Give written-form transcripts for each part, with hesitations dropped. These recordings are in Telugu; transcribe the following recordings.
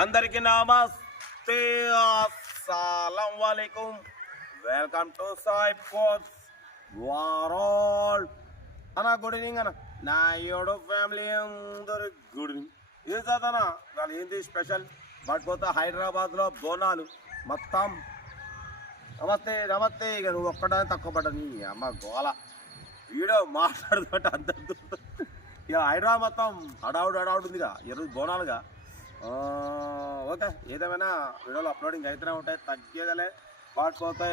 అందరికి నమస్తే, అస్సలం వాలేకుం. Welcome to Sai Sports World అన్న. గుడ్ ఈవినింగ్ అన్న. నా యోడు ఫ్యామిలీ అందరు గుడ్ ఈవినింగ్. ఇది చదనా వాళ్ళు ఏంటి స్పెషల్ పట్టుకోతా హైదరాబాద్లో బోనాలు మొత్తం. నమస్తే నమస్తే. ఇక నువ్వు ఒక్కడనే తక్కువ పడ్డా నీ అమ్మ గోల వీడియో మాట్లాడుతుంటే అందరు ఇక హైదరాబాద్ మొత్తం హడావుడు ఉందిగా ఈరోజు బోనాలుగా. ఓకే, ఏదేమైనా వీడియోలు అప్లోడింగ్ అయితేనే ఉంటాయి, తగ్గేదలే. వాటిపోతే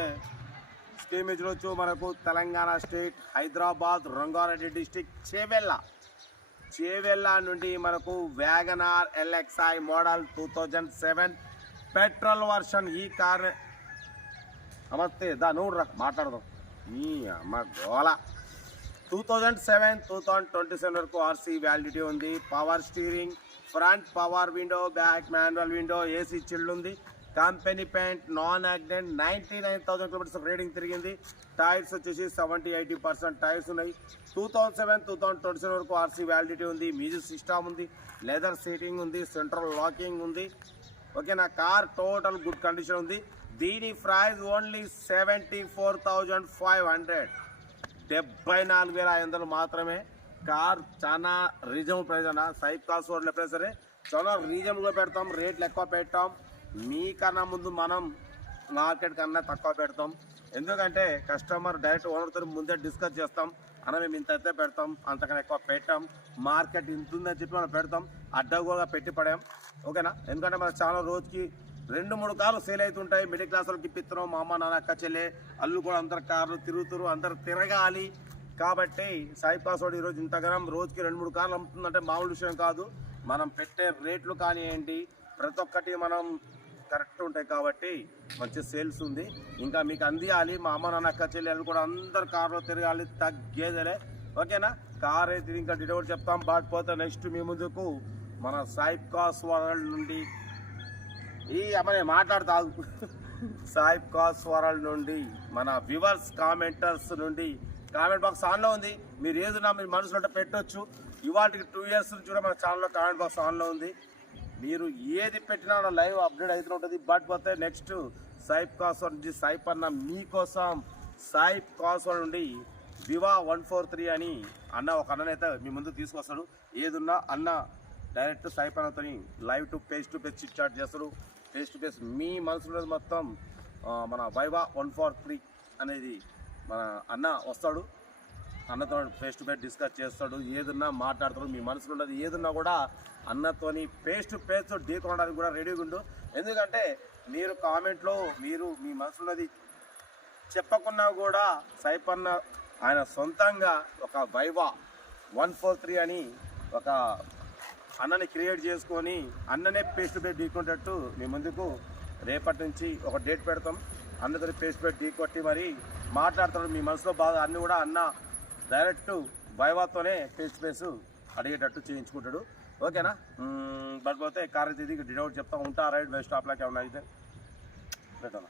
స్కీమ్ చూడొచ్చు. మనకు తెలంగాణ స్టేట్ హైదరాబాద్ రంగారెడ్డి డిస్టిక్ చేవెళ్ళ నుండి మనకు WagonR LXi model 2007 petrol version. ఈ కార్ నమస్తే దా నువ్వు మాట్లాడదాం నీ అమ్మ గోల. 2007 వరకు ఆర్సీ వ్యాలిడిటీ ఉంది. Power steering, front power window, back manual window, AC chilled ఉంది. Company paint, non accident, 99,000 kilometres rating తిరిగింది. టైర్స్ వచ్చేసి 70-80% టైర్స్ ఉన్నాయి. 2007 వరకు ఆర్సీ వ్యాలిడిటీ ఉంది. మ్యూజిక్ సిస్టమ్ ఉంది, లెదర్ సీటింగ్ ఉంది, సెంట్రల్ లాకింగ్ ఉంది. ఓకేనా, కార్ టోటల్ గుడ్ కండిషన్ ఉంది. దీని ప్రైస్ ఓన్లీ 74,500, 74,500 మాత్రమే. కార్ చాలా రీజనబుల్ ప్రైస్ అన్న. సైప్ కాస్ట్ రోడ్లు ఎప్పుడైనా సరే చాలా రీజనబుల్గా పెడతాం, రేట్లు ఎక్కువ పెట్టాం. మీకన్నా ముందు మనం మార్కెట్ కన్నా తక్కువ పెడతాం. ఎందుకంటే కస్టమర్ డైరెక్ట్ ఓనర్తో ముందే డిస్కస్ చేస్తాం. అన్న మేము ఇంత అయితే పెడతాం, అంతకన్నా ఎక్కువ పెట్టాం. మార్కెట్ ఇంత ఉందని చెప్పి మనం పెడతాం, అడ్డగోగా పెట్టి పడాం. ఓకేనా, ఎందుకంటే మన చాలా రోజుకి 2-3 కార్లు సేల్ అవుతుంటాయి. మిడిల్ క్లాస్ వాళ్ళకి ఇప్పిస్తున్నాం. మా అమ్మ నాన్న అక్క చెల్లె అల్లు కూడా అందరు కార్లు తిరుగుతురు, అందరు తిరగాలి. కాబట్టి సాయి పాస్వర్డ్ ఈరోజు ఇంతగానం రోజుకి 2-3 కార్లు అమ్ముతుందంటే మామూలు విషయం కాదు. మనం పెట్టే రేట్లు కానివ్వండి ప్రతి ఒక్కటి మనం కరెక్ట్ ఉంటాయి కాబట్టి మంచి సేల్స్ ఉంది. ఇంకా మీకు అందియాలి. మా అమ్మ నాన్న అక్క చెల్లెలు కూడా అందరు కార్లో తిరగాలి, తగ్గేదలే. ఓకేనా, కార్ అయితే ఇంకా డీటెయిల్ చెప్తాం. బాకపోతే నెక్స్ట్ మీ ముందుకు మన సాయి పాస్వర్డ్ నుండి ఈ అమ్మని మాట్లాడతాగు సాయి పాస్వర్డ్ నుండి మన వ్యూవర్స్ కామెంటర్స్ నుండి కామెంట్ బాక్స్ ఆన్లో ఉంది. మీరు ఏదైనా మీ మనసులో పెట్టవచ్చు. ఇవాటికి 2 ఇయర్స్ నుంచి కూడా మన ఛానల్లో కామెంట్ బాక్స్ ఆన్లో ఉంది. మీరు ఏది పెట్టినా లైవ్ అప్డేట్ అవుతూ ఉంటుంది. బట్ పోతే నెక్స్ట్ సాయిప్ కాస్వర్ నుంచి సాయిప్ అన్న మీకోసం సాయిప్ కాస్వర్ నుండి వివా 143 అని అన్న ఒక అన్ననైతే మీ ముందు తీసుకొస్తాడు. ఏదున్నా అన్న డైరెక్ట్ సాయిప్ అన్నతో live to face chit chat చేస్తాడు. ఫేస్ టు ఫేస్ మీ మనసులో మొత్తం మన వైవా 143 అనేది మన అన్న వస్తాడు. అన్నతో ఫేస్ టు ఫేస్ డిస్కస్ చేస్తాడు. ఏదన్నా మాట్లాడతాడు. మీ మనసులో ఉన్నది ఏదన్నా కూడా అన్నతోని ఫేస్ టు ఫేస్ ఢీకొనడానికి కూడా రెడీగా ఉండు. ఎందుకంటే మీరు కామెంట్లో మీరు మీ మనసులోది చెప్పకున్నా కూడా సైప్ అన్న ఆయన సొంతంగా ఒక వైవా 143 అని ఒక అన్నని క్రియేట్ చేసుకొని అన్ననే ఫేస్ టు ఫేస్ ఢీకొనేటట్టు మీ ముందుకు రేపటి నుంచి ఒక డేట్ పెడతాం. అన్నతో ఫేస్ టు ఫేస్ ఢీకొట్టి మరి మాట్లాడతాడు. మీ మనసులో బాగా అన్ని కూడా అన్న డైరెక్ట్ వైవాతోనే ఫేస్ టు ఫేస్ అడిగేటట్టు చేయించుకుంటాడు. ఓకేనా, బట్ పోతే కార్ అయితే ఇది డీటెయిల్ చెప్తా ఉంటా. రైట్ బెస్ట్ స్టాప్లోకి ఏమన్నా అయితే పెట్టాను.